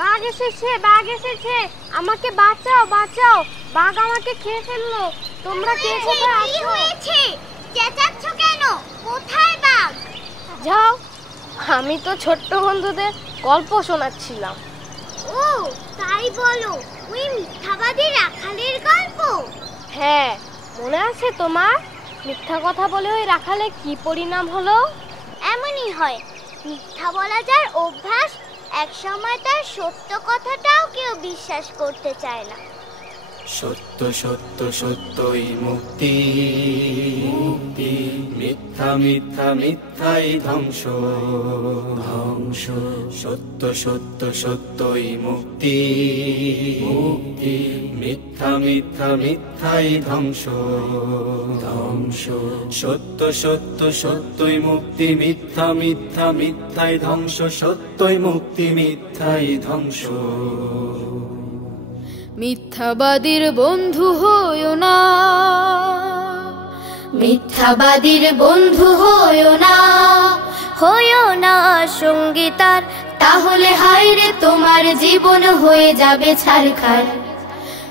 বাঘ এসেছে, বাঘ এসেছে, আমাকে বাঁচাও, বাঁচাও, বাঘ আমাকে খেয়ে ফেললো। তোমরা কে কোথায় আছো? কি হয়েছে? চেঁচাচ্ছ কেন? কোথায় বাঘ? যাও, আমি তো ছোট্ট বন্ধুদের গল্প শোনাচ্ছিলাম। ও তাই বলো, ওই মিথ্যাবাদী রাখালের গল্প? হ্যাঁ, মনে আছে তোমার? মিথ্যা কথা বলে ওই রাখালের কি পরিণাম হলো? এমনই হয়, মিথ্যা বলা যার অভ্যাস, এক সময় তার সত্য কথাটাও কেউ বিশ্বাস করতে চায় না। সত্য সত্য সত্যই মুক্তি, মুক্তি মিথ্যা মিথ্যা মিথ্যাই ধ্বংস, ধ্বংস। সত্য সত্য সত্যই মুক্তি, মুক্তি মিথ্যা মিথ্যা মিথ্যাই ধ্বংস, ধ্বংস। সত্য সত্য সত্যই মুক্তি, মিথ্যা মিথ্যা মিথ্যাই ধ্বংস, সত্যই মুক্তি মিথ্যাই ধ্বংস। মিথ্যাবাদীর বন্ধু হইও না, মিথ্যাবাদীর বন্ধু হইও না, হইও না সঙ্গী তার, তাহলে হায় রে তোমার জীবন হয়ে যাবে ছারখার।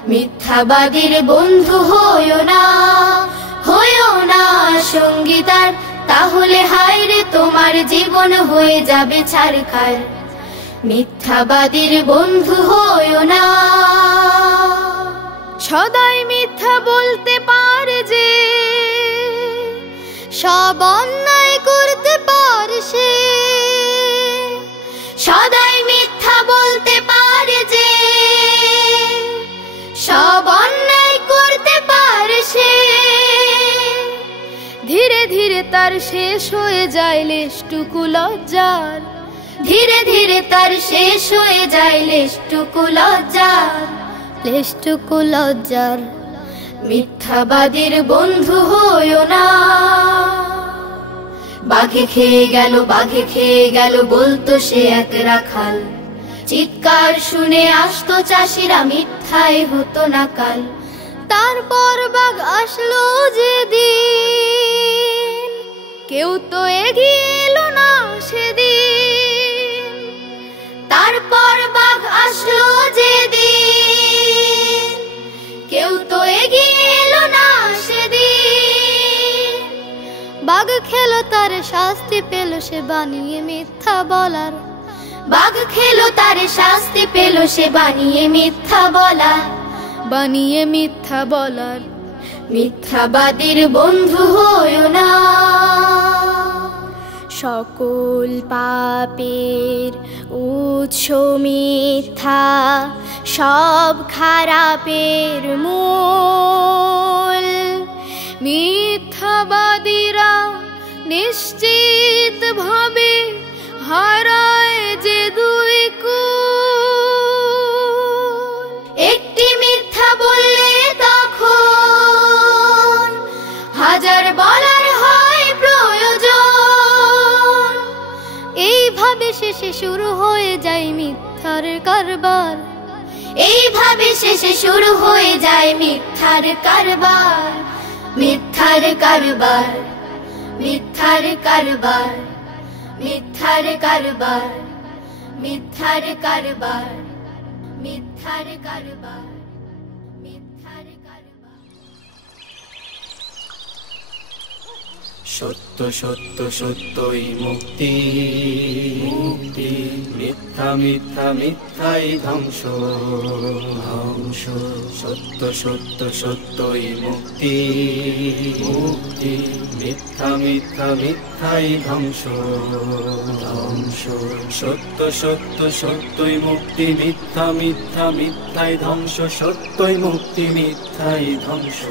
মিথ্যাবাদীর বন্ধু হইও না, হইও না সঙ্গী তার, তাহলে হায় রে তোমার জীবন হয়ে যাবে ছারখার। মিথ্যাবাদীর বন্ধু হইও না। সদাই মিথ্যা বলতে পারে যে, সব অন্যায় করতে পারে সে। সদাই মিথ্যা বলতে পারে যে, সব অন্যায় করতে পারে সে। ধীরে ধীরে তার শেষ হয়ে যায় লেশটুকু লজ্জার, ধীরে ধীরে তার শেষ হয়ে যায় লেশটুকু লজ্জার, লেশটুকু লজ্জার। মিথ্যাবাদীর বন্ধু হইও না। বাঘে খেয়ে গেল, বাঘে খেয়ে গেল বলতো সে এক রাখাল, চিৎকার শুনে আসতো চাষিরা, মিথ্যায় হতো না কাল। তারপর বাঘ আসলো যেদিন, কেউ তো এগিয়ে এলো না সেদিন। তারপর বাঘ আসলো যেদিন, কেউ তো এগিয়ে এলো না সেদিন। বাঘ খেলো তার শাস্তি পেল সে বানিয়ে মিথ্যা বলার, বাঘ খেলো তার শাস্তি পেল সে বানিয়ে মিথ্যা বলার, বানিয়ে মিথ্যা বলার। মিথ্যাবাদীর বন্ধু হইও না। সকল পাপের উৎস মিথ্যা, সব খারাপের মূল। মিথ্যাবাদীরা নিশ্চিত ভাবে হারায় যে দুই কুল। একটি মিথ্যা বললে তখন হাজার বলার হয় প্রয়োজন। এইভাবে শেষে শুরু হয়ে যায় মিথ্যার কারবার, এইভাবে শেষে শুরু হয়ে যায় মিথ্যার কারবার, মিথ্যার কারবার, মিথ্যার কারবার, মিথ্যার কারবার, মিথ্যার কারবার, মিথ্যার কারবার, মিথ্যার কারবার। সত্য সত্য সত্যই মুক্তি, মুক্তি মিথ্যা মিথ্যা মিথ্যাই ধ্বংস, ধ্বংস। সত্য সত্য সত্যই মুক্তি, মুক্তি মিথ্যা মিথ্যা মিথ্যাই ধ্বংস, ধ্বংস। সত্য সত্য সত্যই মুক্তি, মিথ্যা মিথ্যা মিথ্যাই ধ্বংস, সত্যই মুক্তি মিথ্যাই ধ্বংস।